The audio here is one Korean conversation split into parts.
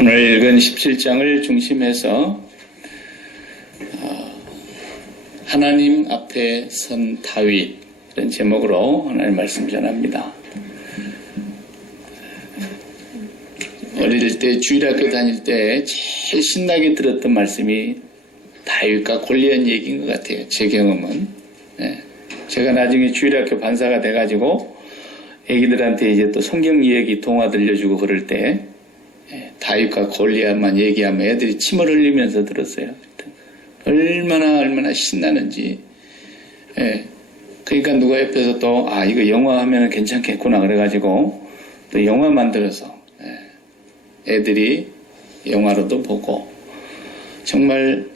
오늘 읽은 17장을 중심해서 하나님 앞에 선 다윗 이런 제목으로 하나님 말씀 전합니다. 어릴 때 주일학교 다닐 때 제일 신나게 들었던 말씀이 다윗과 골리앗 얘기인 것 같아요. 제 경험은. 제가 나중에 주일학교 반사가 돼가지고 애기들한테 이제 또 성경 이야기 동화 들려주고 그럴 때 다윗과 골리앗만 얘기하면 애들이 침을 흘리면서 들었어요. 얼마나 신나는지. 그러니까 누가 옆에서 또 이거 영화 하면 괜찮겠구나 그래가지고 또 영화 만들어서 애들이 영화로도 보고 정말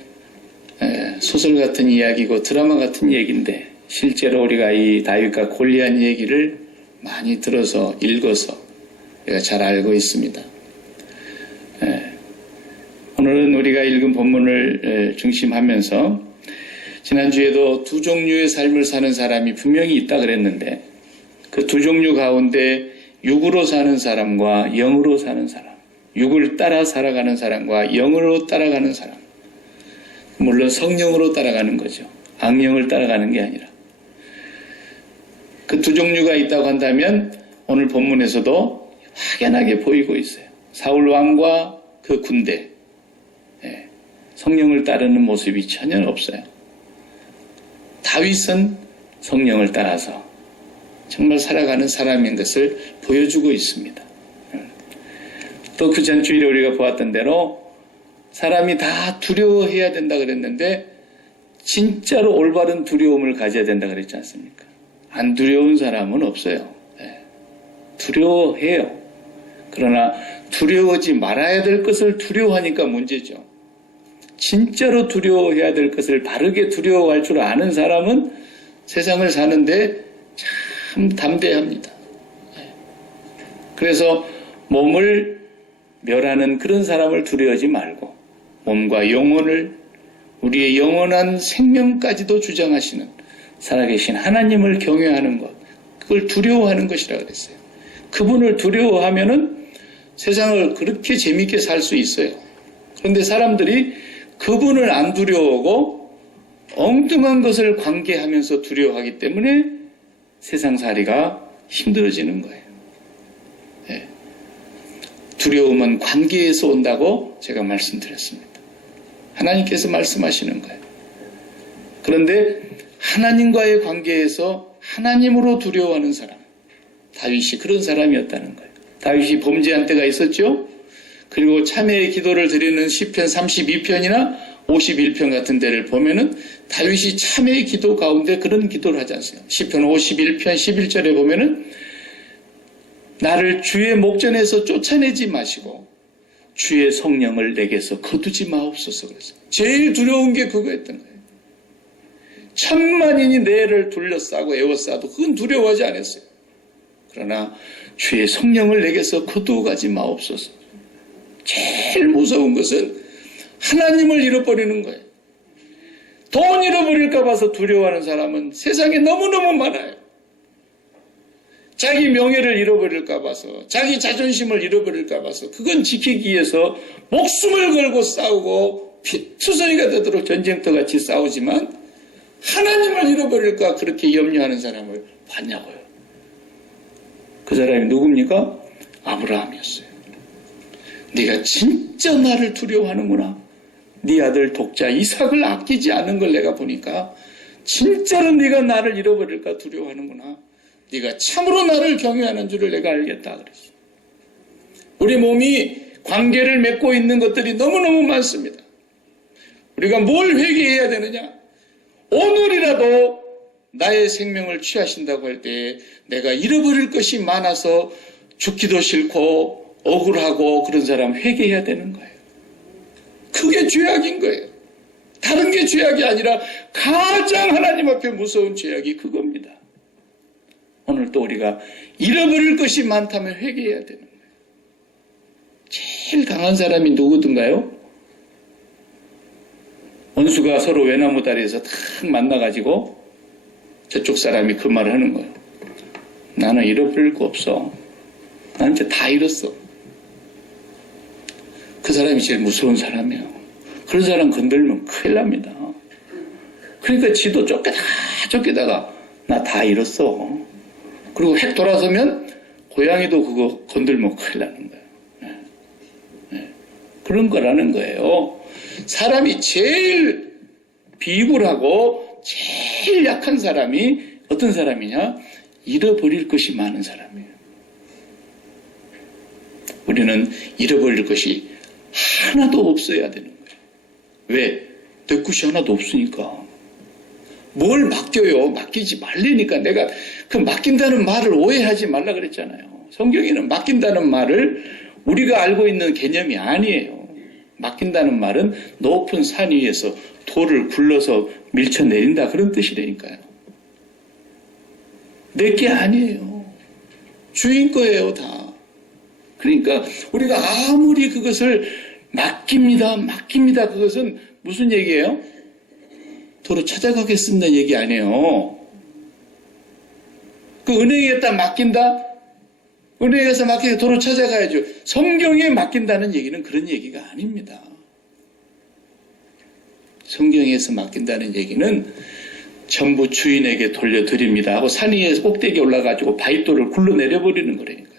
소설 같은 이야기고 드라마 같은 얘기인데 실제로 우리가 이 다윗과 골리앗 얘기를 많이 들어서 읽어서 우리가 잘 알고 있습니다. 오늘은 우리가 읽은 본문을 중심하면서 지난주에도 두 종류의 삶을 사는 사람이 분명히 있다 그랬는데 그 두 종류 가운데 육으로 사는 사람과 영으로 사는 사람, 육을 따라 살아가는 사람과 영으로 따라가는 사람, 물론 성령으로 따라가는 거죠. 악령을 따라가는 게 아니라. 그 두 종류가 있다고 한다면 오늘 본문에서도 확연하게 보이고 있어요. 사울 왕과 그 군대, 성령을 따르는 모습이 전혀 없어요. 다윗은 성령을 따라서 정말 살아가는 사람인 것을 보여주고 있습니다. 또 그 전주일에 우리가 보았던 대로 사람이 다 두려워해야 된다 그랬는데 진짜로 올바른 두려움을 가져야 된다 그랬지 않습니까? 안 두려운 사람은 없어요. 두려워해요. 그러나 두려워하지 말아야 될 것을 두려워하니까 문제죠. 진짜로 두려워해야 될 것을 바르게 두려워할 줄 아는 사람은 세상을 사는데 참 담대합니다. 그래서 몸을 멸하는 그런 사람을 두려워하지 말고 몸과 영혼을 우리의 영원한 생명까지도 주장하시는 살아계신 하나님을 경외하는 것, 그걸 두려워하는 것이라 그랬어요. 그분을 두려워하면은 세상을 그렇게 재밌게 살 수 있어요. 그런데 사람들이 그분을 안 두려워하고 엉뚱한 것을 관계하면서 두려워하기 때문에 세상살이가 힘들어지는 거예요. 두려움은 관계에서 온다고 제가 말씀드렸습니다. 하나님께서 말씀하시는 거예요. 그런데 하나님과의 관계에서 하나님으로 두려워하는 사람, 다윗이 그런 사람이었다는 거예요. 다윗이 범죄한 때가 있었죠. 그리고 참회의 기도를 드리는 시편 32편이나 51편 같은 데를 보면은 다윗이 참회의 기도 가운데 그런 기도를 하지 않습니까? 시편 51편 11절에 보면은 나를 주의 목전에서 쫓아내지 마시고 주의 성령을 내게서 거두지 마옵소서 그랬어요. 제일 두려운 게 그거였던 거예요. 천만인이 내를 둘러싸고 에워싸도 그건 두려워하지 않았어요. 그러나 주의 성령을 내게서 거두어가지 마옵소서. 제일 무서운 것은 하나님을 잃어버리는 거예요. 돈 잃어버릴까 봐서 두려워하는 사람은 세상에 너무너무 많아요. 자기 명예를 잃어버릴까 봐서, 자기 자존심을 잃어버릴까 봐서 그건 지키기 위해서 목숨을 걸고 싸우고 피투성이가 되도록 전쟁터같이 싸우지만 하나님을 잃어버릴까 그렇게 염려하는 사람을 봤냐고요. 그 사람이 누굽니까? 아브라함이었어요. 네가 진짜 나를 두려워하는구나. 네 아들 독자 이삭을 아끼지 않은 걸 내가 보니까 진짜로 네가 나를 잃어버릴까 두려워하는구나. 네가 참으로 나를 경외하는 줄을 내가 알겠다 그랬어요. 우리 몸이 관계를 맺고 있는 것들이 너무너무 많습니다. 우리가 뭘 회개해야 되느냐? 오늘이라도 나의 생명을 취하신다고 할 때 내가 잃어버릴 것이 많아서 죽기도 싫고 억울하고 그런 사람 회개해야 되는 거예요. 그게 죄악인 거예요. 다른 게 죄악이 아니라 가장 하나님 앞에 무서운 죄악이 그겁니다. 오늘 또 우리가 잃어버릴 것이 많다면 회개해야 되는 거예요. 제일 강한 사람이 누구든가요? 원수가 서로 외나무 다리에서 탁 만나가지고 저쪽 사람이 그 말을 하는 거예요. 나는 잃어버릴 거 없어. 나는 이제 다 잃었어. 그 사람이 제일 무서운 사람이에요. 그런 사람 건들면 큰일 납니다. 그러니까 지도 쫓기다가 나 다 잃었어. 그리고 획 돌아서면 고양이도 그거 건들면 큰일 나는 거예요. 그런 거라는 거예요. 사람이 제일 비굴하고 제일 약한 사람이 어떤 사람이냐? 잃어버릴 것이 많은 사람이에요. 우리는 잃어버릴 것이 하나도 없어야 되는 거예요. 왜? 내 것이 하나도 없으니까. 뭘 맡겨요? 맡기지 말라니까. 내가 그 맡긴다는 말을 오해하지 말라 그랬잖아요. 성경에는 맡긴다는 말을 우리가 알고 있는 개념이 아니에요. 맡긴다는 말은 높은 산 위에서 돌을 굴러서 밀쳐내린다 그런 뜻이라니까요. 내게 아니에요. 주인 거예요 다. 그러니까 우리가 아무리 그것을 맡깁니다 그것은 무슨 얘기예요? 도로 찾아가겠습니다 얘기 아니에요. 그 은행에다 맡긴다? 은행에서 맡기게 도로 찾아가야죠. 성경에 맡긴다는 얘기는 그런 얘기가 아닙니다. 성경에서 맡긴다는 얘기는 전부 주인에게 돌려드립니다 하고 산 위에 꼭대기에 올라가지고 바위돌을 굴러내려버리는 거라니까요.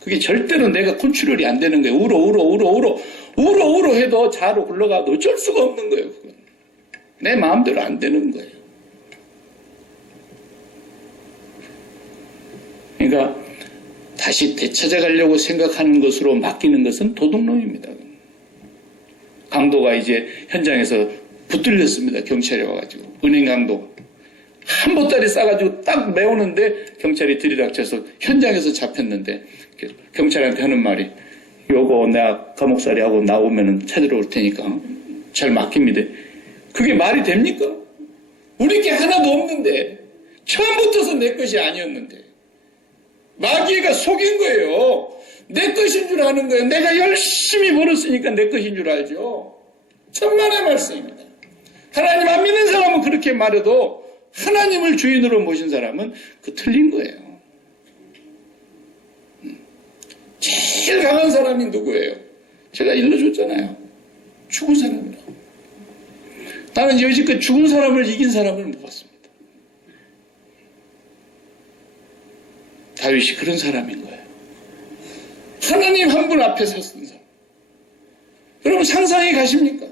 그게 절대로 내가 컨트롤이 안 되는 거예요. 우로 해도 좌로 굴러가도 어쩔 수가 없는 거예요. 그건. 내 마음대로 안 되는 거예요. 그러니까 다시 되찾아가려고 생각하는 것으로 맡기는 것은 도둑놈입니다. 강도가 이제 현장에서 붙들렸습니다. 경찰이 와가지고. 은행 강도. 한 보따리 싸가지고 딱 메우는데 경찰이 들이닥쳐서 현장에서 잡혔는데 경찰한테 하는 말이 요거 내가 감옥살이 하고 나오면 찾으러 올 테니까 잘 맡깁니다. 그게 말이 됩니까? 우리 게 하나도 없는데 처음부터서 내 것이 아니었는데 마귀가 속인 거예요. 내 것인 줄 아는 거예요. 내가 열심히 벌었으니까 내 것인 줄 알죠. 천만의 말씀입니다. 하나님 안 믿는 사람은 그렇게 말해도 하나님을 주인으로 모신 사람은 그 틀린 거예요. 제일 강한 사람이 누구예요? 제가 일러줬잖아요. 죽은 사람이라고. 나는 여지껏 죽은 사람을 이긴 사람을 못 봤습니다. 다윗이 그런 사람인 거예요. 하나님 한 분 앞에 섰던 사람. 여러분 상상이 가십니까?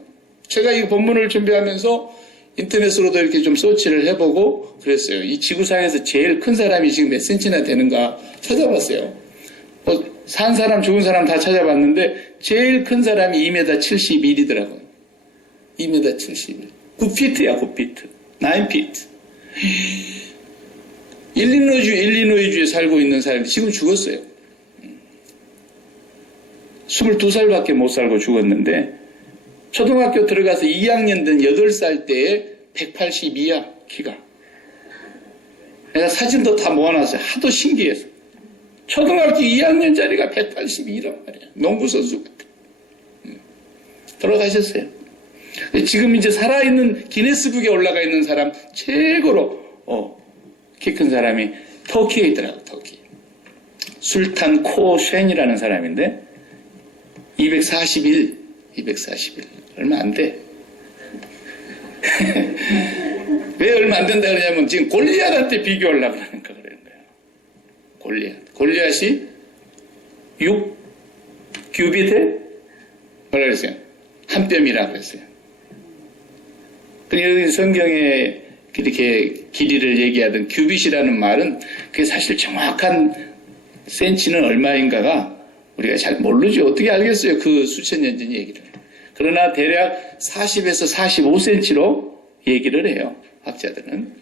제가 이 본문을 준비하면서 인터넷으로도 이렇게 좀 서치를 해보고 그랬어요. 이 지구상에서 제일 큰 사람이 지금 몇 센치나 되는가 찾아봤어요. 산 사람 죽은 사람 다 찾아봤는데 제일 큰 사람이 2m 71이더라고요. 2m 71. 9피트야 9피트. 9피트. 일리노이주에 살고 있는 사람이 지금 죽었어요. 22살밖에 못 살고 죽었는데 초등학교 들어가서 2학년 된 8살 때에 182야 키가. 내가 사진도 다 모아놨어요. 하도 신기해서. 초등학교 2학년짜리가 182란 말이야. 농구선수 같아. 돌아가셨어요. 지금 이제 살아있는 기네스북에 올라가 있는 사람 최고로 키 큰 사람이 터키에 있더라고. 터키. 술탄 코쉔이라는 사람인데 241 얼마 안 돼. 왜 얼마 안 된다 그러냐면 지금 골리앗한테 비교하려고 그러니까 그러는 거예요. 골리앗이 6 규빗에 뭐라 그랬어요? 한 뼘이라고 그랬어요. 그러니까 성경에 이렇게 길이를 얘기하던 규빗이라는 말은 그게 사실 정확한 센치는 얼마인가가 우리가 잘 모르죠. 어떻게 알겠어요? 그 수천 년 전 얘기를. 그러나 대략 40에서 45cm로 얘기를 해요. 학자들은.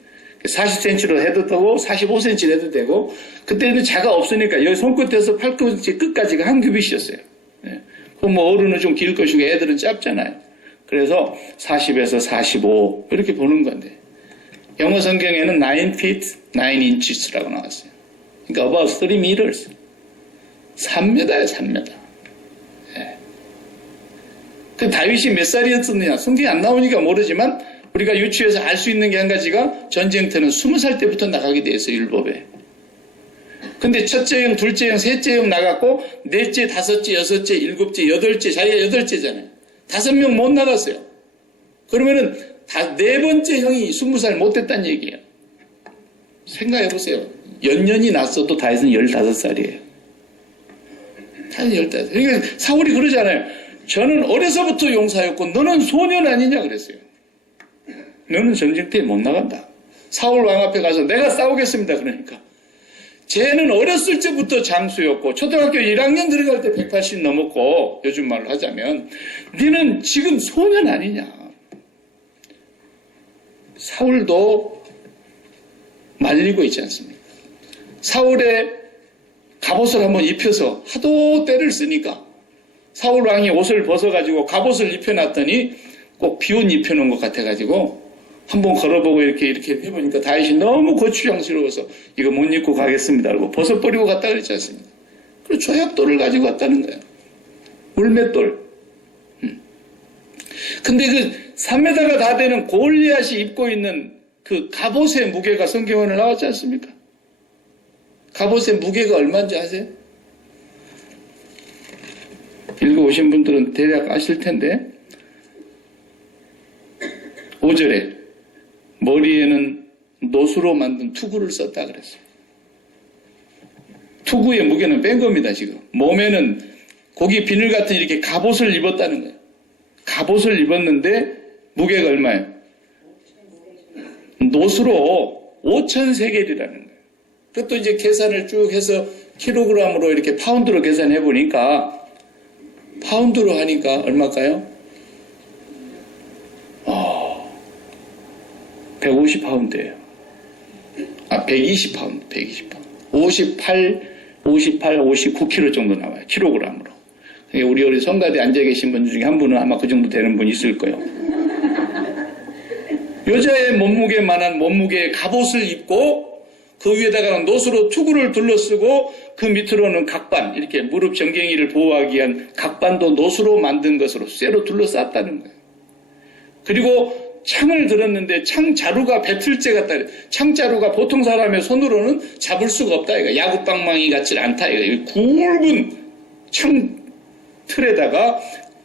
40cm로 해도 되고 45cm로 해도 되고 그때는 자가 없으니까 여기 손끝에서 팔꿈치 끝까지가 한 규빗이었어요. 네. 그럼 뭐 어른은 좀 길 것이고 애들은 짧잖아요. 그래서 40에서 45 이렇게 보는 건데 영어 성경에는 9 feet 9 inches라고 나왔어요. 그러니까 about 3 meters. 3m예요, 3m. 네. 그 다윗이 몇 살이었느냐? 성경이 안 나오니까 모르지만 우리가 유추해서 알 수 있는 게 한 가지가 전쟁터는 20살 때부터 나가게 돼 있어요, 율법에. 근데 첫째 형, 둘째 형, 셋째 형 나갔고 넷째, 다섯째, 여섯째, 일곱째, 여덟째, 자기가 여덟째잖아요. 5명 못 나갔어요. 그러면은 네 번째 형이 20살 못 됐다는 얘기예요. 생각해 보세요. 연년이 났어도 다윗은 15살이에요. 다윗은 15살. 그러니까 사울이 그러잖아요. 저는 어려서부터 용사였고 너는 소년 아니냐 그랬어요. 너는 전쟁터에 못 나간다. 사울 왕 앞에 가서 내가 싸우겠습니다. 그러니까 쟤는 어렸을 때부터 장수였고 초등학교 1학년 들어갈 때 180 넘었고 요즘 말로 하자면 너는 지금 소년 아니냐. 사울도 말리고 있지 않습니까? 사울의 갑옷을 한번 입혀서 하도 때를 쓰니까 사울 왕이 옷을 벗어가지고 갑옷을 입혀놨더니 꼭 비옷 입혀놓은 것 같아가지고 한번 걸어보고 이렇게 해보니까 다윗이 너무 고추장스러워서 이거 못 입고 가겠습니다. 그러고 벗어버리고 갔다 그랬지 않습니까? 그리고 조약돌을 가지고 갔다는 거예요. 울맷돌. 근데 그 3m가 다 되는 골리앗이 입고 있는 그 갑옷의 무게가 성경에 나왔지 않습니까? 갑옷의 무게가 얼마인지 아세요? 읽어오신 분들은 대략 아실 텐데 5절에 머리에는 노수로 만든 투구를 썼다 그랬어요. 투구의 무게는 뺀 겁니다. 지금 몸에는 고기 비늘 같은 이렇게 갑옷을 입었다는 거예요. 갑옷을 입었는데 무게가 얼마예요? 노수로 5,000세겔이라는 거예요. 그것도 이제 계산을 쭉 해서 킬로그램으로 이렇게 파운드로 계산해 보니까 파운드로 하니까 얼마일까요? 150파운드예요. 120파운드, 120파운드. 58, 59kg 정도 나와요. 킬로그램으로. 우리 성가대 앉아 계신 분 중에 한 분은 아마 그 정도 되는 분이 있을 거예요. 여자의 몸무게만한 몸무게의 갑옷을 입고 그 위에다가는 노수로 투구를 둘러쓰고 그 밑으로는 각반, 이렇게 무릎 정갱이를 보호하기 위한 각반도 노수로 만든 것으로 쇠로 둘러쌌다는 거예요. 그리고 창을 들었는데 창 자루가 배틀재 같다. 창 자루가 보통 사람의 손으로는 잡을 수가 없다. 이거 야구방망이 같지 않다. 이거 굵은 창 틀에다가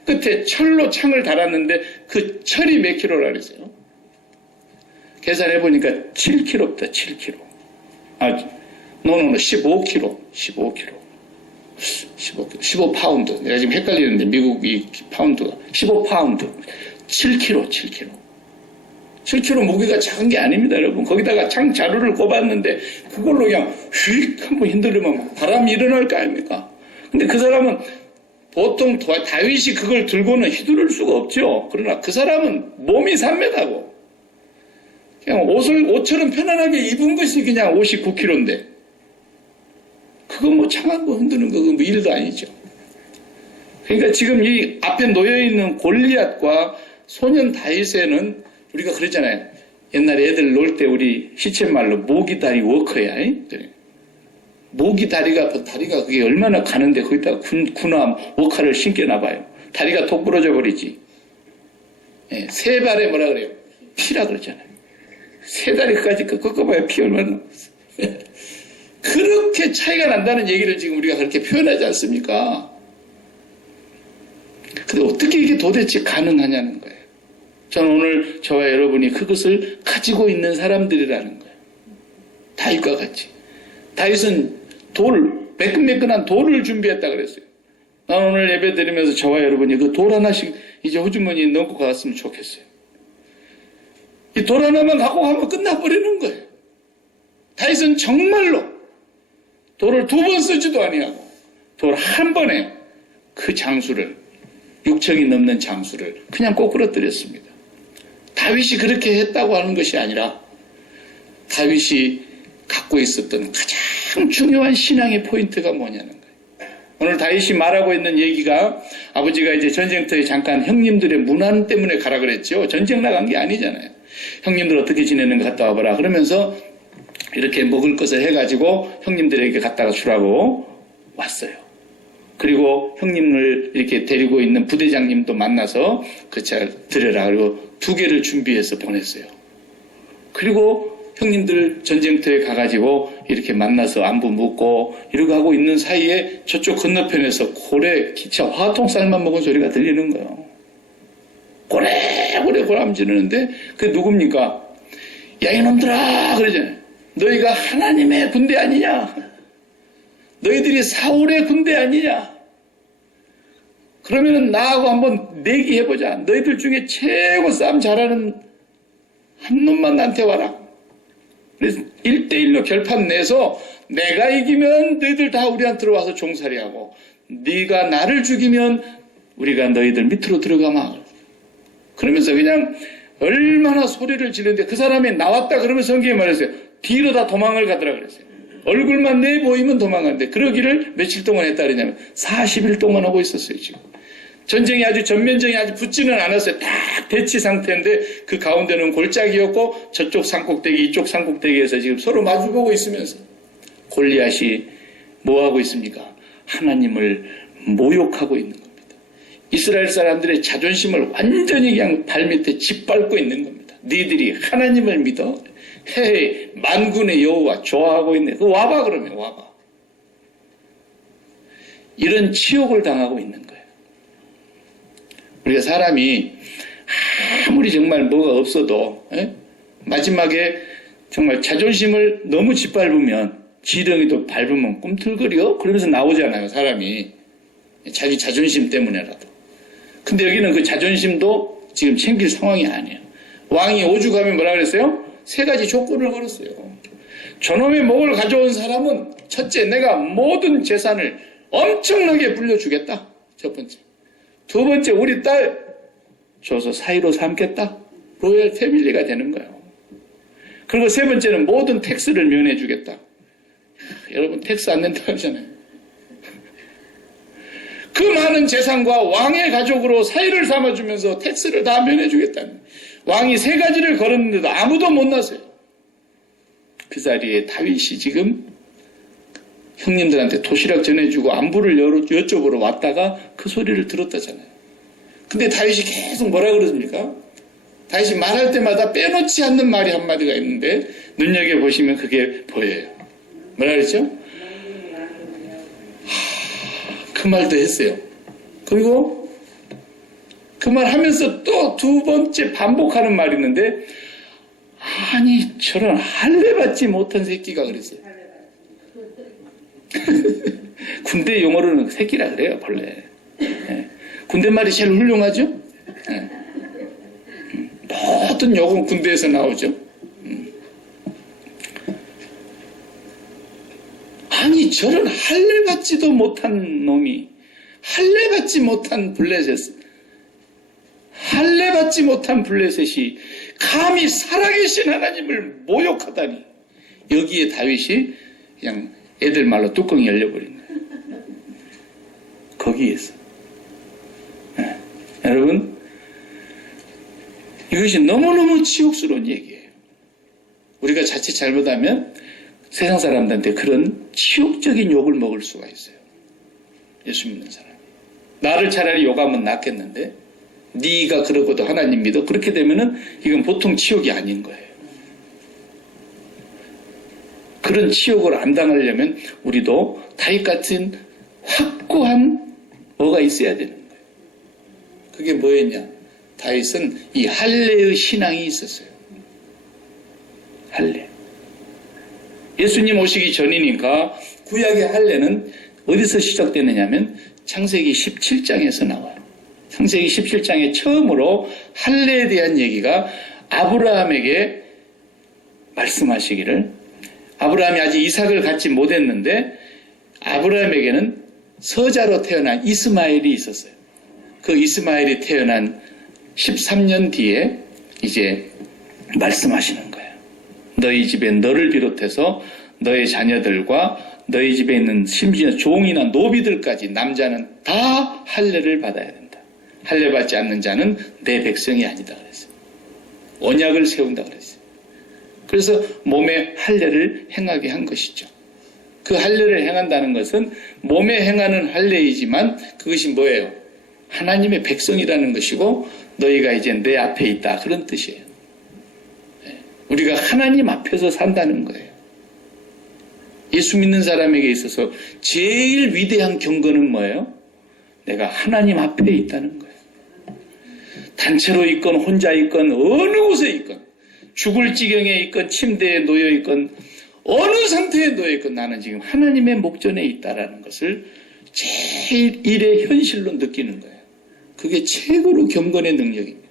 끝에 철로 창을 달았는데 그 철이 몇 킬로라 그랬어요? 계산해 보니까 7킬로입니다. 7킬로. 15킬로. 15파운드. 내가 지금 헷갈리는데 미국 이 파운드가 15파운드. 7킬로. 7kg 무게가 작은 게 아닙니다, 여러분. 거기다가 창 자루를 꼽았는데 그걸로 그냥 휙 한번 흔들리면 바람이 일어날 거 아닙니까? 근데 그 사람은 보통 다윗이 그걸 들고는 휘두를 수가 없죠. 그러나 그 사람은 몸이 3m고 그냥 옷을 옷처럼 편안하게 입은 것이 그냥 59kg인데 그거 뭐 창한 거 흔드는 거 뭐 일도 아니죠. 그러니까 지금 이 앞에 놓여있는 골리앗과 소년 다윗에는 우리가 그러잖아요. 옛날에 애들 놀 때 우리 시쳇말로 모기다리 워커야. 그래. 모기다리가 그게 얼마나 가는데 거기다가 군함 워커를 신겨놔봐요. 다리가 톡 부러져 버리지. 예, 세 발에 뭐라 그래요? 피라 그러잖아요. 세 다리까지 꺾어봐야 피 얼마나 나왔어. 그렇게 차이가 난다는 얘기를 지금 우리가 그렇게 표현하지 않습니까? 근데 어떻게 이게 도대체 가능하냐는 거예요. 저는 오늘 저와 여러분이 그것을 가지고 있는 사람들이라는 거예요. 다윗과 같이. 다윗은 매끈매끈한 돌을 준비했다 그랬어요. 난 오늘 예배 드리면서 저와 여러분이 그 돌 하나씩 이제 호주머니에 넣고 갔으면 좋겠어요. 이 돌 하나만 갖고 가면 끝나버리는 거예요. 다윗은 정말로 돌을 2번 쓰지도 아니하고 돌 한 번에 그 장수를 6척이 넘는 장수를 그냥 꼬꾸러뜨렸습니다. 다윗이 그렇게 했다고 하는 것이 아니라 다윗이 갖고 있었던 가장 중요한 신앙의 포인트가 뭐냐는 거예요. 오늘 다윗이 말하고 있는 얘기가 아버지가 이제 전쟁터에 잠깐 형님들의 문안 때문에 가라 그랬죠. 전쟁 나간 게 아니잖아요. 형님들 어떻게 지내는가 갔다 와봐라. 그러면서 이렇게 먹을 것을 해가지고 형님들에게 갖다가 주라고 왔어요. 그리고 형님을 이렇게 데리고 있는 부대장님도 만나서 그 차 드려라. 그리고 2개를 준비해서 보냈어요. 그리고 형님들 전쟁터에 가가지고 이렇게 만나서 안부 묻고 이러고 하고 있는 사이에 저쪽 건너편에서 고래 기차 화통살만 먹은 소리가 들리는 거예요. 고래 고람 지르는데 그게 누굽니까? 야 이놈들아 그러잖아요. 너희가 하나님의 군대 아니냐? 너희들이 사울의 군대 아니냐? 그러면은 나하고 한번 내기해보자. 너희들 중에 최고 싸움 잘하는 한 놈만 나한테 와라. 그래서 1대1로 결판 내서 내가 이기면 너희들 다 우리한테로 와서 종살이하고 네가 나를 죽이면 우리가 너희들 밑으로 들어가마. 그러면서 그냥 얼마나 소리를 지르는데 그 사람이 나왔다 그러면 성경에 말했어요. 뒤로 다 도망을 가더라 그랬어요. 얼굴만 내보이면 도망가는데 그러기를 며칠 동안 했다 그러냐면 40일 동안 하고 있었어요. 지금 전쟁이 아주 전면전이 아주 붙지는 않았어요. 딱 대치 상태인데 그 가운데는 골짜기였고 저쪽 산꼭대기 이쪽 산꼭대기에서 지금 서로 마주보고 있으면서 골리앗이 뭐하고 있습니까? 하나님을 모욕하고 있는 겁니다. 이스라엘 사람들의 자존심을 완전히 그냥 발밑에 짓밟고 있는 겁니다. 니들이 하나님을 믿어? 헤이 만군의 여호와 좋아하고 있네. 그 와봐 그러면 와봐. 이런 치욕을 당하고 있는 거예요. 우리가 사람이 아무리 정말 뭐가 없어도 마지막에 정말 자존심을 너무 짓밟으면 지렁이도 밟으면 꿈틀거려? 그러면서 나오잖아요. 사람이 자기 자존심 때문에라도. 근데 여기는 그 자존심도 지금 챙길 상황이 아니에요. 왕이 오죽하면 뭐라 그랬어요? 3가지 조건을 걸었어요. 저놈의 목을 가져온 사람은 첫째 내가 모든 재산을 엄청나게 불려주겠다. 첫 번째. 두 번째 우리 딸 줘서 사이로 삼겠다. 로열 패밀리가 되는 거예요. 그리고 세 번째는 모든 텍스를 면해주겠다. 여러분 텍스 안 낸다고 하잖아요. 그 많은 재산과 왕의 가족으로 사이를 삼아주면서 텍스를 다 면해주겠다는 왕이 3가지를 걸었는데도 아무도 못 나서요. 그 자리에 다윗이 지금 형님들한테 도시락 전해주고 안부를 여쭤보러 왔다가 그 소리를 들었다잖아요. 근데 다윗이 계속 뭐라 그러십니까? 다윗이 말할 때마다 빼놓지 않는 말이 한마디가 있는데 눈여겨보시면 그게 보여요. 뭐라 그랬죠? 그 말도 했어요. 그리고 그 말 하면서 또 2번째 반복하는 말이 있는데 아니 저런 할례받지 못한 새끼가 그랬어요. 군대 용어로는 새끼라 그래요 본래. 군대 말이 제일 훌륭하죠. 모든 욕은 군대에서 나오죠. 아니 저런 할례받지도 못한 놈이 할례받지 못한 블레셋이 감히 살아계신 하나님을 모욕하다니. 여기에 다윗이 그냥 애들 말로 뚜껑이 열려버린 거예요. 거기에서. 여러분 이것이 너무너무 치욕스러운 얘기예요. 우리가 자칫 잘못하면 세상 사람들한테 그런 치욕적인 욕을 먹을 수가 있어요. 예수 믿는 사람. 나를 차라리 욕하면 낫겠는데 네가 그러고도 하나님 믿어? 그렇게 되면은 이건 보통 치욕이 아닌 거예요. 그런 치욕을 안 당하려면 우리도 다윗 같은 확고한 뭐가 있어야 되는 거예요. 그게 뭐였냐? 다윗은 이 할례의 신앙이 있었어요. 할례. 예수님 오시기 전이니까 구약의 할례는 어디서 시작되느냐면 창세기 17장에서 나와요. 창세기 17장에 처음으로 할례에 대한 얘기가 아브라함에게 말씀하시기를, 아브라함이 아직 이삭을 갖지 못했는데 아브라함에게는 서자로 태어난 이스마엘이 있었어요. 그 이스마엘이 태어난 13년 뒤에 이제 말씀하시는 거예요. 너희 집에 너를 비롯해서 너의 자녀들과 너희 집에 있는 심지어 종이나 노비들까지 남자는 다 할례를 받아야 된다. 할례 받지 않는 자는 내 백성이 아니다 그랬어요. 언약을 세운다 그랬어요. 그래서 몸에 할례를 행하게 한 것이죠. 그 할례를 행한다는 것은 몸에 행하는 할례이지만 그것이 뭐예요? 하나님의 백성이라는 것이고 너희가 이제 내 앞에 있다 그런 뜻이에요. 우리가 하나님 앞에서 산다는 거예요. 예수 믿는 사람에게 있어서 제일 위대한 경건은 뭐예요? 내가 하나님 앞에 있다는 거예요. 단체로 있건 혼자 있건 어느 곳에 있건 죽을 지경에 있건 침대에 놓여 있건 어느 상태에 놓여 있건 나는 지금 하나님의 목전에 있다라는 것을 제1의 현실로 느끼는 거예요. 그게 최고로 경건의 능력입니다.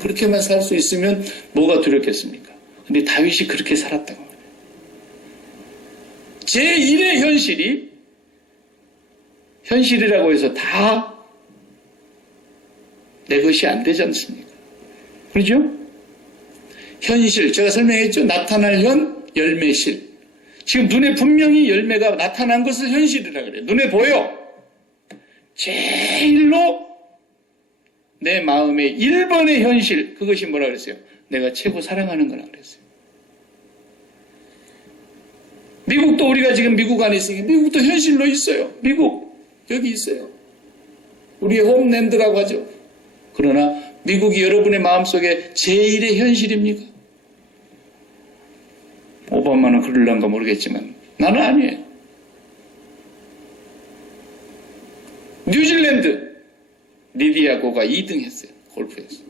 그렇게만 살 수 있으면 뭐가 두렵겠습니까? 근데 다윗이 그렇게 살았다고 말해요. 제1의 현실이 현실이라고 해서 다 내 것이 안 되지 않습니까? 그렇죠? 현실, 제가 설명했죠? 나타날 현, 열매실. 지금 눈에 분명히 열매가 나타난 것을 현실이라고 그래요. 눈에 보여. 제일로 내 마음의 1번의 현실, 그것이 뭐라 그랬어요? 내가 최고 사랑하는 거라 그랬어요. 미국도 우리가 지금 미국 안에 있으니까 미국도 현실로 있어요. 미국 여기 있어요. 우리의 홈랜드라고 하죠. 그러나 미국이 여러분의 마음속에 제1의 현실입니까? 오바마는 그럴란가 모르겠지만 나는 아니에요. 뉴질랜드 리디아고가 2등 했어요. 골프에서.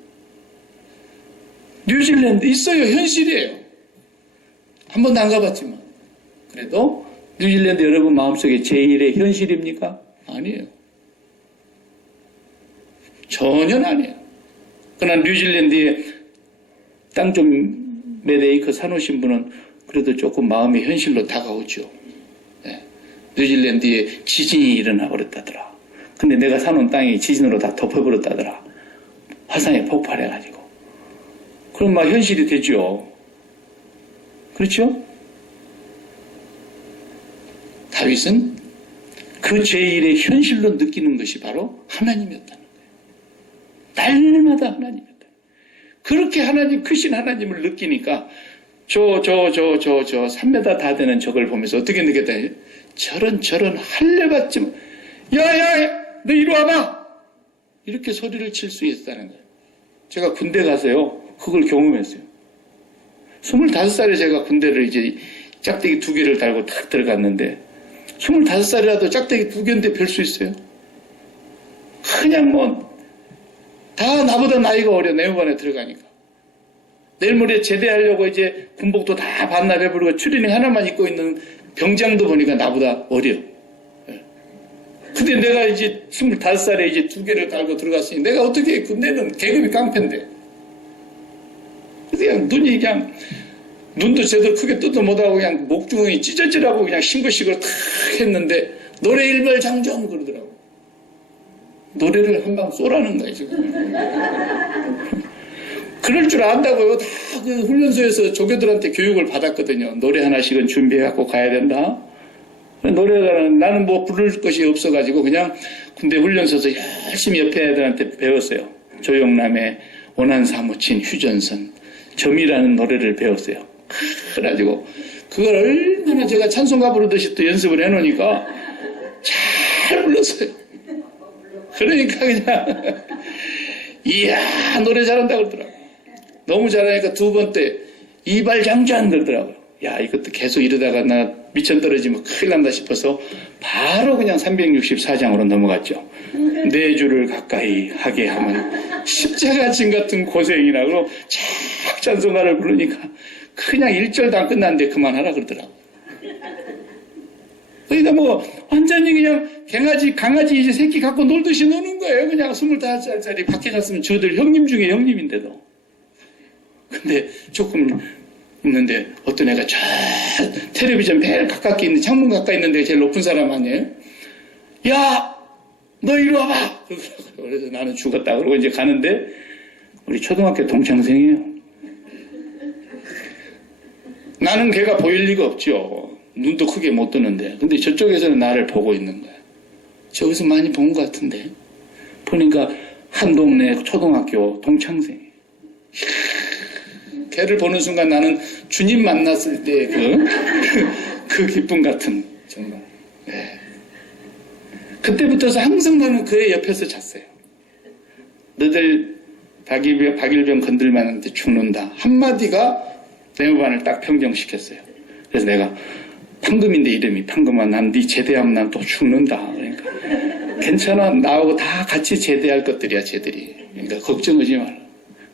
뉴질랜드 있어요. 현실이에요. 한 번도 안 가봤지만 그래도 뉴질랜드 여러분 마음속에 제1의 현실입니까? 아니에요. 전혀 아니에요. 그러나 뉴질랜드에 땅 좀 몇 에이커 사놓으신 분은 그래도 조금 마음의 현실로 다가오죠. 네. 뉴질랜드에 지진이 일어나 버렸다더라. 근데 내가 사놓은 땅이 지진으로 다 덮어버렸다더라. 화산이 폭발해가지고. 그럼 막 현실이 되죠. 그렇죠? 다윗은 그 제1의 현실로 느끼는 것이 바로 하나님이었다는 거예요. 날마다 하나님이었다. 그렇게 하나님, 크신 하나님을 느끼니까 저 3m 다 되는 적을 보면서 어떻게 느꼈다? 저런 할례받지 야야 너 이리 와봐 이렇게 소리를 칠 수 있었다는 거예요. 제가 군대 가서요 그걸 경험했어요. 25살에 제가 군대를 이제 짝대기 2개를 달고 탁 들어갔는데 25살이라도 짝대기 2개인데 별 수 있어요? 그냥 뭐 다 나보다 나이가 어려 내후반에 들어가니까 내일 모레 제대하려고 이제 군복도 다 반납해버리고 추리닝 하나만 입고 있는 병장도 보니까 나보다 어려. 근데 내가 이제 25살에 이제 2개를 달고 들어갔으니 내가 어떻게 해? 군대는 계급이 깡패인데 그냥 눈이 그냥 눈도 제대로 크게 뜨도 못하고 그냥 목주머니 찢어지라고 그냥 싱글싱글 탁 했는데 노래 일벌장정 그러더라고. 노래를 한방 쏘라는 거예요 지금. 그럴 줄 안다고요. 다 그 훈련소에서 조교들한테 교육을 받았거든요. 노래 하나씩은 준비해갖고 가야 된다. 노래가는 나는 뭐 부를 것이 없어가지고 그냥 군대 훈련소에서 열심히 옆에 애들한테 배웠어요. 조영남의 원한사무친 휴전선 점이라는 노래를 배웠어요. 그래가지고 그걸 얼마나 제가 찬송가 부르듯이 또 연습을 해놓으니까 잘 불렀어요. 그러니까 그냥 이야 노래 잘한다 그러더라고요. 너무 잘하니까 2번 때 이발장전 그러더라고요. 야 이것도 계속 이러다가 나 미천 떨어지면 큰일 난다 싶어서 바로 그냥 364장으로 넘어갔죠. 내 주를 가까이 하게 하면 십자가 진 같은 고생이라고 착 찬송가를 부르니까 그냥 1절도 안 끝났는데 그만하라 그러더라고요. 그러니까 뭐 완전히 그냥 강아지 이제 새끼 갖고 놀듯이 노는 거예요. 그냥 25살짜리 밖에 갔으면 저들 형님 중에 형님인데도. 근데 조금 있는데 어떤 애가 저 텔레비전 매일 가깝게 있는 창문 가까이 있는데 제일 높은 사람 아니에요? 야 너 이리 와봐. 그래서 나는 죽었다 그러고 이제 가는데 우리 초등학교 동창생이에요. 나는 걔가 보일 리가 없죠. 눈도 크게 못 뜨는데. 근데 저쪽에서는 나를 보고 있는 거야. 저기서 많이 본 것 같은데. 보니까 한 동네 초등학교 동창생이에요. 걔를 보는 순간 나는 주님 만났을 때 그 기쁨 같은 정말. 네. 그때부터서 항상 나는 그의 옆에서 잤어요. 너들 박일병 건들만 하는데 죽는다. 한마디가 내 후반을 딱 평정시켰어요. 그래서 내가 판금인데 이름이 판금아, 난 네 제대하면 난 또 죽는다. 그러니까 괜찮아, 나하고 다 같이 제대할 것들이야, 쟤들이. 그러니까 걱정하지 말라.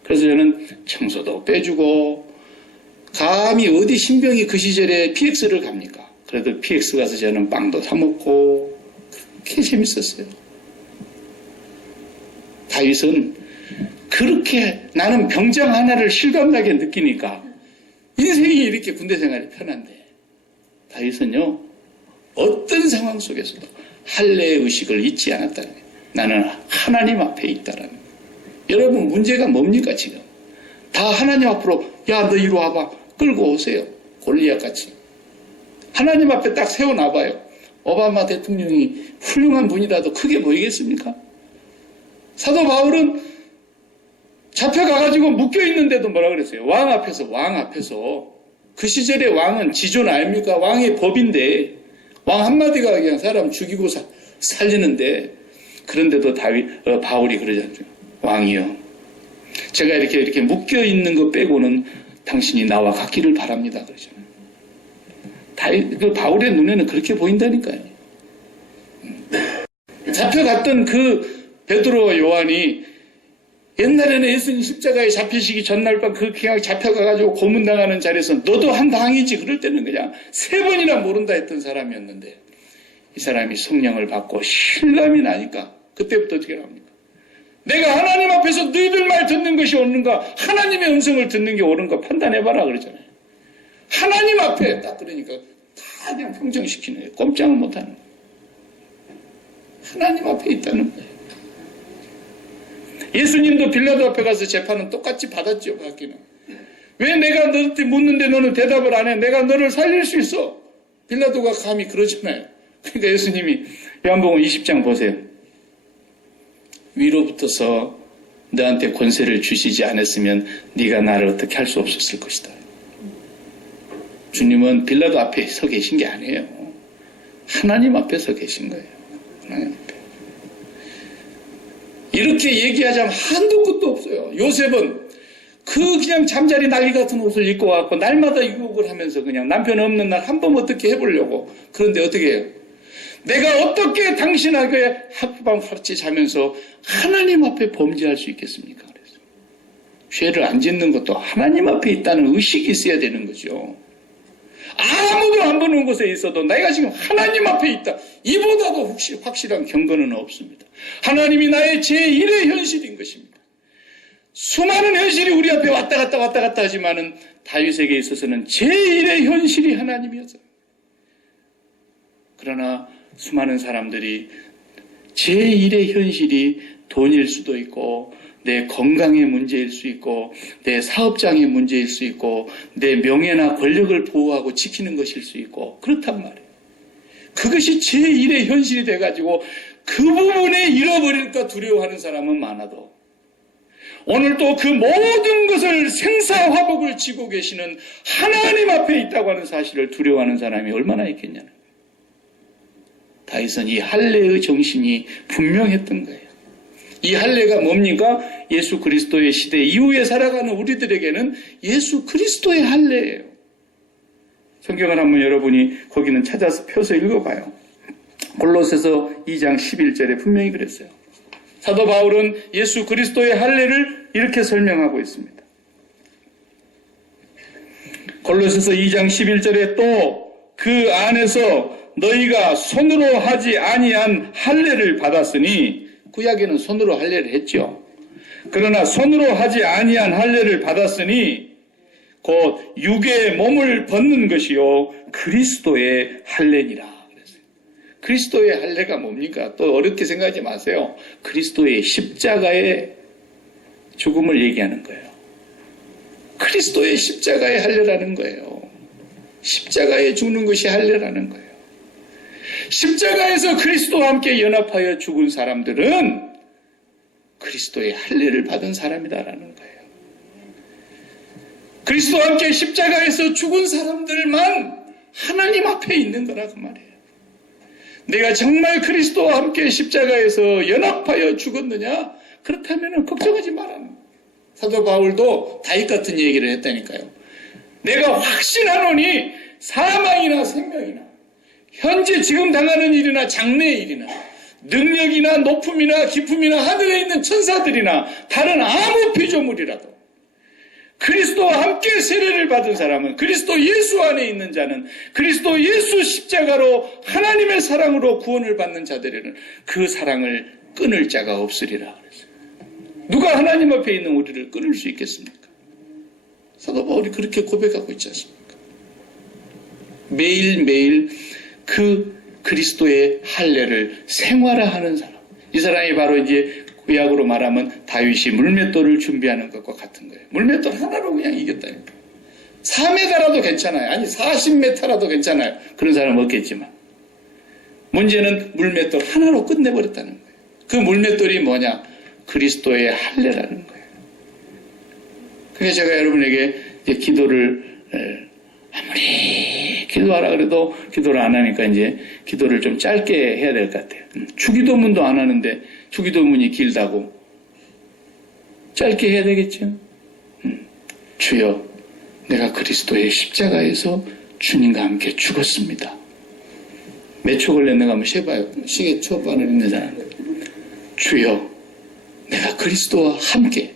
그래서 저는 청소도 빼주고, 감히 어디 신병이 그 시절에 PX를 갑니까? 그래도 PX 가서 저는 빵도 사 먹고 그렇게 재밌었어요. 다윗은 그렇게 나는 병장 하나를 실감나게 느끼니까 인생이 이렇게 군대 생활이 편한데, 다윗은요 어떤 상황 속에서도 할례의 의식을 잊지 않았다는 거예요. 나는 하나님 앞에 있다라는 거예요. 여러분 문제가 뭡니까 지금? 다 하나님 앞으로 야 너 이리 와봐 끌고 오세요. 골리앗같이 하나님 앞에 딱 세워놔봐요. 오바마 대통령이 훌륭한 분이라도 크게 보이겠습니까? 사도 바울은 잡혀가가지고 묶여있는데도 뭐라 그랬어요? 왕 앞에서 그 시절의 왕은 지존 아닙니까? 왕의 법인데 왕 한마디가 그냥 사람 죽이고 살리는데, 그런데도 바울이 그러지 않죠. 왕이요, 제가 이렇게 묶여있는 거 빼고는 당신이 나와 같기를 바랍니다. 그러잖아요. 그 바울의 눈에는 그렇게 보인다니까요. 잡혀갔던 그 베드로와 요한이 옛날에는 예수님 십자가에 잡히시기 전날 밤 그냥 잡혀가가지고 고문당하는 자리에서 너도 한 당이지 그럴 때는 그냥 3번이나 모른다 했던 사람이었는데, 이 사람이 성령을 받고 실감이 나니까 그때부터 어떻게 나옵니까? 내가 하나님 앞에서 너희들 말 듣는 것이 옳은가, 하나님의 음성을 듣는 게 옳은가 판단해봐라 그러잖아요. 하나님 앞에 딱 그러니까 다 그냥 평정시키는 거예요. 꼼짝을 못하는 거예요. 하나님 앞에 있다는 거예요. 예수님도 빌라도 앞에 가서 재판은 똑같이 받았죠. 받기는. 왜 내가 너한테 묻는데 너는 대답을 안 해? 내가 너를 살릴 수 있어. 빌라도가 감히 그러잖아요. 그러니까 예수님이 요한복음 20장 보세요. 위로부터서 너한테 권세를 주시지 않았으면 네가 나를 어떻게 할 수 없었을 것이다. 주님은 빌라도 앞에 서 계신 게 아니에요. 하나님 앞에 서 계신 거예요. 하나님 앞에. 이렇게 얘기하자면 한도 끝도 없어요. 요셉은 그냥 잠자리 난리 같은 옷을 입고 와서 날마다 유혹을 하면서 그냥 남편 없는 날 한 번 어떻게 해보려고. 그런데 어떻게 해요? 내가 어떻게 당신에게 하룻밤같이 자면서 하나님 앞에 범죄할 수 있겠습니까? 그래서 죄를 안 짓는 것도 하나님 앞에 있다는 의식이 있어야 되는 거죠. 아무도 안 보는 곳에 있어도 내가 지금 하나님 앞에 있다. 이보다도 확실한 경건은 없습니다. 하나님이 나의 제1의 현실인 것입니다. 수많은 현실이 우리 앞에 왔다 갔다 하지만은 다윗에게 있어서는 제1의 현실이 하나님이었어요. 그러나 수많은 사람들이 제1의 현실이 돈일 수도 있고, 내 건강의 문제일 수 있고, 내 사업장의 문제일 수 있고, 내 명예나 권력을 보호하고 지키는 것일 수 있고, 그렇단 말이에요. 그것이 제1의 현실이 돼가지고 그 부분에 잃어버릴까 두려워하는 사람은 많아도, 오늘도 그 모든 것을 생사화복을 지고 계시는 하나님 앞에 있다고 하는 사실을 두려워하는 사람이 얼마나 있겠냐는 거예요. 다윗은 이 할례의 정신이 분명했던 거예요. 이 할례가 뭡니까? 예수 그리스도의 시대 이후에 살아가는 우리들에게는 예수 그리스도의 할례예요. 성경을 한번 여러분이 거기는 찾아서 펴서 읽어봐요. 골로새서 2장 11절에 분명히 그랬어요. 사도 바울은 예수 그리스도의 할례를 이렇게 설명하고 있습니다. 골로새서 2장 11절에 또 그 안에서 너희가 손으로 하지 아니한 할례를 받았으니, 구약에는 손으로 할례를 했죠. 그러나 손으로 하지 아니한 할례를 받았으니 곧 육의 몸을 벗는 것이요 그리스도의 할례니라. 그리스도의 할례가 뭡니까? 또 어렵게 생각하지 마세요. 그리스도의 십자가의 죽음을 얘기하는 거예요. 그리스도의 십자가의 할례라는 거예요. 십자가에 죽는 것이 할례라는 거예요. 십자가에서 그리스도와 함께 연합하여 죽은 사람들은 그리스도의 할례를 받은 사람이다라는 거예요. 그리스도와 함께 십자가에서 죽은 사람들만 하나님 앞에 있는 거라고 말이에요. 내가 정말 그리스도와 함께 십자가에서 연합하여 죽었느냐? 그렇다면 걱정하지 마라. 사도 바울도 다윗 같은 얘기를 했다니까요. 내가 확신하노니 사망이나 생명이나 현재 지금 당하는 일이나 장래의 일이나 능력이나 높음이나 기품이나 하늘에 있는 천사들이나 다른 아무 피조물이라도 그리스도와 함께 세례를 받은 사람은, 그리스도 예수 안에 있는 자는, 그리스도 예수 십자가로 하나님의 사랑으로 구원을 받는 자들에는 그 사랑을 끊을 자가 없으리라 그랬어요. 누가 하나님 앞에 있는 우리를 끊을 수 있겠습니까? 사도 바울이 그렇게 고백하고 있지 않습니까? 매일매일 그 그리스도의 할례를 생활화하는 사람, 이 사람이 바로 이제 구약으로 말하면 다윗이 물맷돌을 준비하는 것과 같은 거예요. 물맷돌 하나로 그냥 이겼다니까. 4m라도 괜찮아요. 아니 40m라도 괜찮아요. 그런 사람 없겠지만 문제는 물맷돌 하나로 끝내버렸다는 거예요. 그 물맷돌이 뭐냐? 그리스도의 할례라는 거예요. 그래서 제가 여러분에게 이제 기도를 아무리 기도하라 그래도 기도를 안 하니까 이제 기도를 좀 짧게 해야 될 것 같아요. 주기도문도 안 하는데 주기도문이 길다고 짧게 해야 되겠죠. 주여, 내가 그리스도의 십자가에서 주님과 함께 죽었습니다. 몇 초 걸렸는가 한번 세봐요. 시계 초반을 있는 사람. 주여, 내가 그리스도와 함께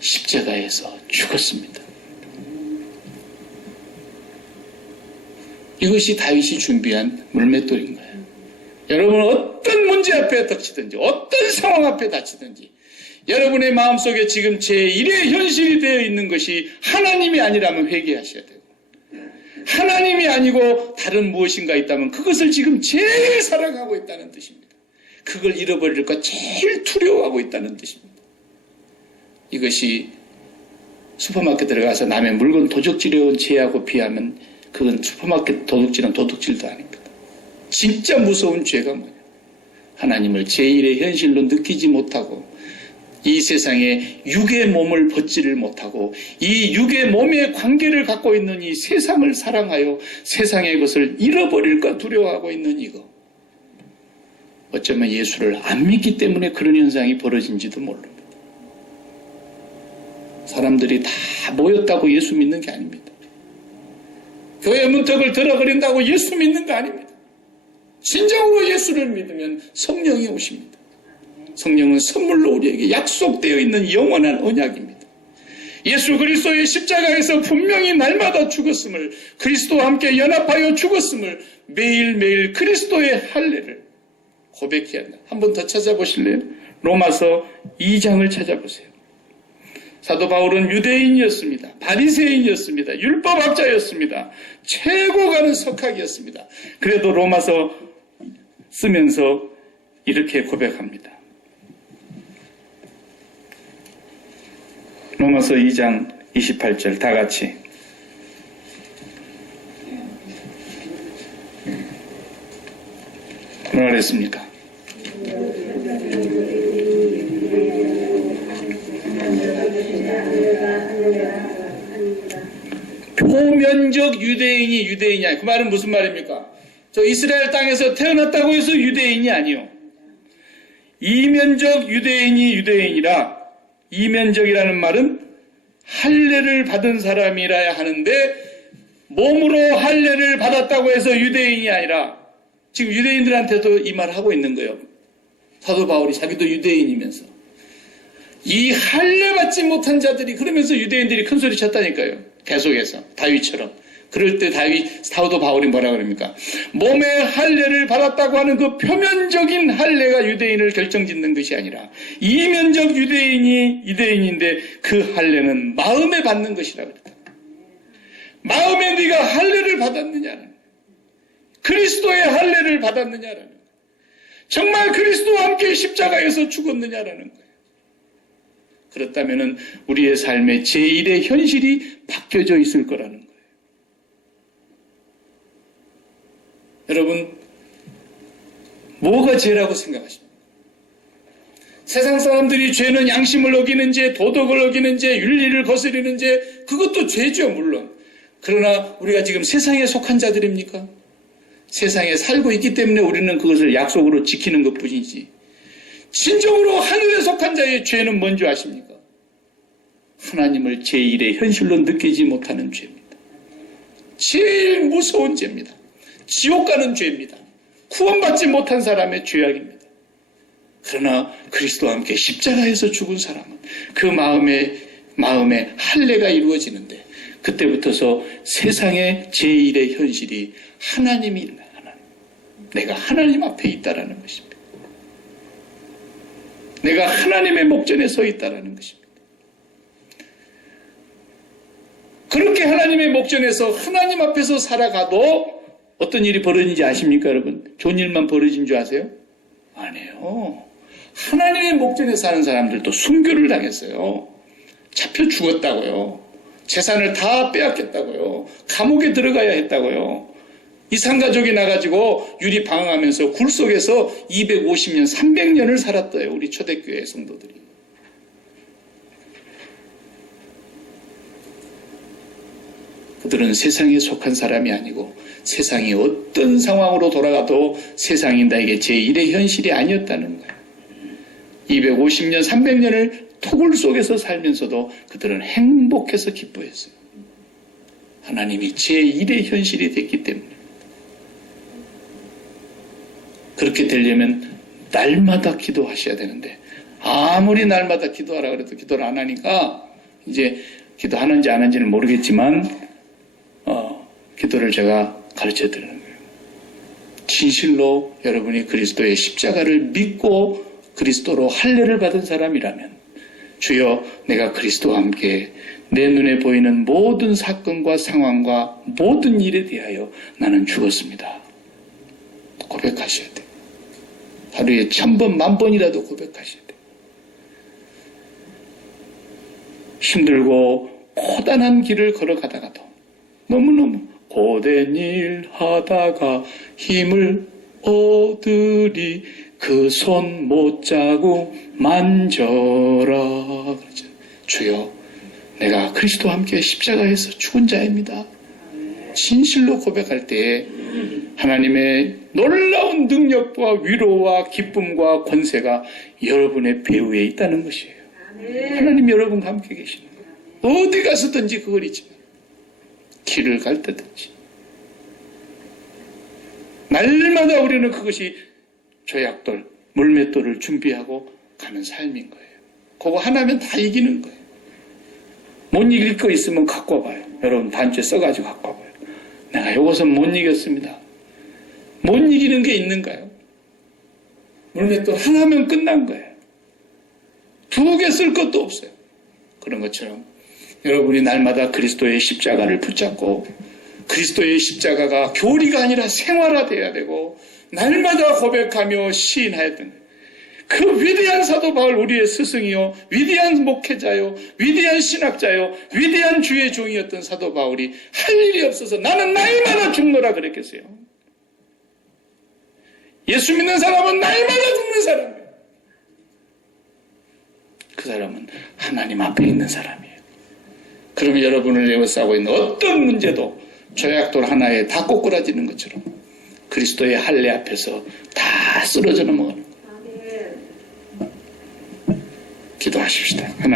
십자가에서 죽었습니다. 이것이 다윗이 준비한 물맷돌인 거예요. 여러분 어떤 문제 앞에 닥치든지 어떤 상황 앞에 닥치든지 여러분의 마음속에 지금 제1의 현실이 되어 있는 것이 하나님이 아니라면 회개하셔야 되고, 하나님이 아니고 다른 무엇인가 있다면 그것을 지금 제일 사랑하고 있다는 뜻입니다. 그걸 잃어버릴까 제일 두려워하고 있다는 뜻입니다. 이것이 슈퍼마켓 들어가서 남의 물건 도적질해 온 죄하고 비하면 그건 슈퍼마켓 도둑질은 도둑질도 아닙니다. 진짜 무서운 죄가 뭐냐? 하나님을 제1의 현실로 느끼지 못하고 이 세상에 육의 몸을 벗지를 못하고 이 육의 몸의 관계를 갖고 있는 이 세상을 사랑하여 세상의 것을 잃어버릴까 두려워하고 있는 이거. 어쩌면 예수를 안 믿기 때문에 그런 현상이 벌어진지도 모릅니다. 사람들이 다 모였다고 예수 믿는 게 아닙니다. 교회 문턱을 들어버린다고 예수 믿는 거 아닙니다. 진정으로 예수를 믿으면 성령이 오십니다. 성령은 선물로 우리에게 약속되어 있는 영원한 언약입니다. 예수 그리스도의 십자가에서 분명히 날마다 죽었음을, 그리스도와 함께 연합하여 죽었음을 매일매일 그리스도의 할례를 고백해야 한다. 한 번 더 찾아보실래요? 로마서 2장을 찾아보세요. 사도 바울은 유대인이었습니다. 바리새인이었습니다. 율법학자였습니다. 최고 가는 석학이었습니다. 그래도 로마서 쓰면서 이렇게 고백합니다. 로마서 2장 28절 다 같이. 뭐라 그랬습니까? 표면적 유대인이 유대인이 아니에요. 그 말은 무슨 말입니까? 저 이스라엘 땅에서 태어났다고 해서 유대인이 아니요. 이면적 유대인이 유대인이라, 이면적이라는 말은 할례를 받은 사람이라야 하는데 몸으로 할례를 받았다고 해서 유대인이 아니라, 지금 유대인들한테도 이 말을 하고 있는 거예요. 사도 바울이 자기도 유대인이면서 이 할례 받지 못한 자들이, 그러면서 유대인들이 큰 소리 쳤다니까요. 계속해서 다윗처럼. 그럴 때 사도 바울이 뭐라 그럽니까? 몸의 할례를 받았다고 하는 그 표면적인 할례가 유대인을 결정짓는 것이 아니라 이면적 유대인이 유대인인데 그 할례는 마음에 받는 것이라고 그랬다. 마음에 네가 할례를 받았느냐는, 그리스도의 할례를 받았느냐라는, 정말 그리스도와 함께 십자가에서 죽었느냐라는 거예요. 그렇다면 우리의 삶의 제1의 현실이 바뀌어져 있을 거라는 거예요. 여러분, 뭐가 죄라고 생각하십니까? 세상 사람들이 죄는 양심을 어기는 죄, 도덕을 어기는 죄, 윤리를 거스르는 죄, 그것도 죄죠, 물론. 그러나 우리가 지금 세상에 속한 자들입니까? 세상에 살고 있기 때문에 우리는 그것을 약속으로 지키는 것뿐이지, 진정으로 하늘에 속한 자의 죄는 뭔지 아십니까? 하나님을 제1의 현실로 느끼지 못하는 죄입니다. 제일 무서운 죄입니다. 지옥 가는 죄입니다. 구원받지 못한 사람의 죄악입니다. 그러나 그리스도와 함께 십자가에서 죽은 사람은 그 마음에 할례가 이루어지는데 그때부터서 세상의 제1의 현실이 하나님이 내가 하나님 앞에 있다라는 것입니다. 내가 하나님의 목전에 서 있다라는 것입니다. 그렇게 하나님의 목전에서 하나님 앞에서 살아가도 어떤 일이 벌어진지 아십니까, 여러분? 좋은 일만 벌어진 줄 아세요? 아니에요. 하나님의 목전에 사는 사람들도 순교를 당했어요. 잡혀 죽었다고요. 재산을 다 빼앗겼다고요. 감옥에 들어가야 했다고요. 이산가족이 나가지고 유리 방황하면서 굴 속에서 250년, 300년을 살았대요. 우리 초대교회 성도들이. 그들은 세상에 속한 사람이 아니고 세상이 어떤 상황으로 돌아가도 세상이 나에게 제1의 현실이 아니었다는 거예요. 250년, 300년을 토굴 속에서 살면서도 그들은 행복해서 기뻐했어요. 하나님이 제1의 현실이 됐기 때문에. 그렇게 되려면 날마다 기도하셔야 되는데 아무리 날마다 기도하라 그래도 기도를 안 하니까 이제 기도하는지 안 하는지는 모르겠지만 기도를 제가 가르쳐 드리는 거예요. 진실로 여러분이 그리스도의 십자가를 믿고 그리스도로 할례를 받은 사람이라면 주여 내가 그리스도와 함께 내 눈에 보이는 모든 사건과 상황과 모든 일에 대하여 나는 죽었습니다. 고백하셔야 돼요. 하루에 1000번, 10,000번이라도 고백하셔야 돼요. 힘들고 고단한 길을 걸어가다가도 너무너무 고된 일 하다가 힘을 얻으리 그 손 못 자고 만져라. 그렇죠. 주여 내가 그리스도와 함께 십자가에서 죽은 자입니다. 진실로 고백할 때에 하나님의 놀라운 능력과 위로와 기쁨과 권세가 여러분의 배후에 있다는 것이에요. 하나님 여러분과 함께 계시는 거예요. 어디 가서든지 그걸 잊지 마요. 길을 갈 때든지 날마다 우리는 그것이 조약돌, 물맷돌을 준비하고 가는 삶인 거예요. 그거 하나면 다 이기는 거예요. 못 이길 거 있으면 갖고 와봐요. 여러분 단체 써가지고 갖고 와봐요. 내가 이것은 못 이겼습니다. 못 이기는 게 있는가요? 물맷돌 하나면 끝난 거예요. 2개 쓸 것도 없어요. 그런 것처럼 여러분이 날마다 그리스도의 십자가를 붙잡고 그리스도의 십자가가 교리가 아니라 생활화되어야 되고 날마다 고백하며 시인하였던 거예요. 그 위대한 사도 바울 우리의 스승이요 위대한 목회자요 위대한 신학자요 위대한 주의 종이었던 사도 바울이 할 일이 없어서 나는 날마다 죽노라 그랬겠어요. 예수 믿는 사람은 날마다 죽는 사람이에요. 그 사람은 하나님 앞에 있는 사람이에요. 그러면 여러분을 에워싸고 있는 어떤 문제도 조약돌 하나에 다 꼬꾸라지는 것처럼 그리스도의 할례 앞에서 다 쓰러져 넘어가는 거예요. 기도하십시다.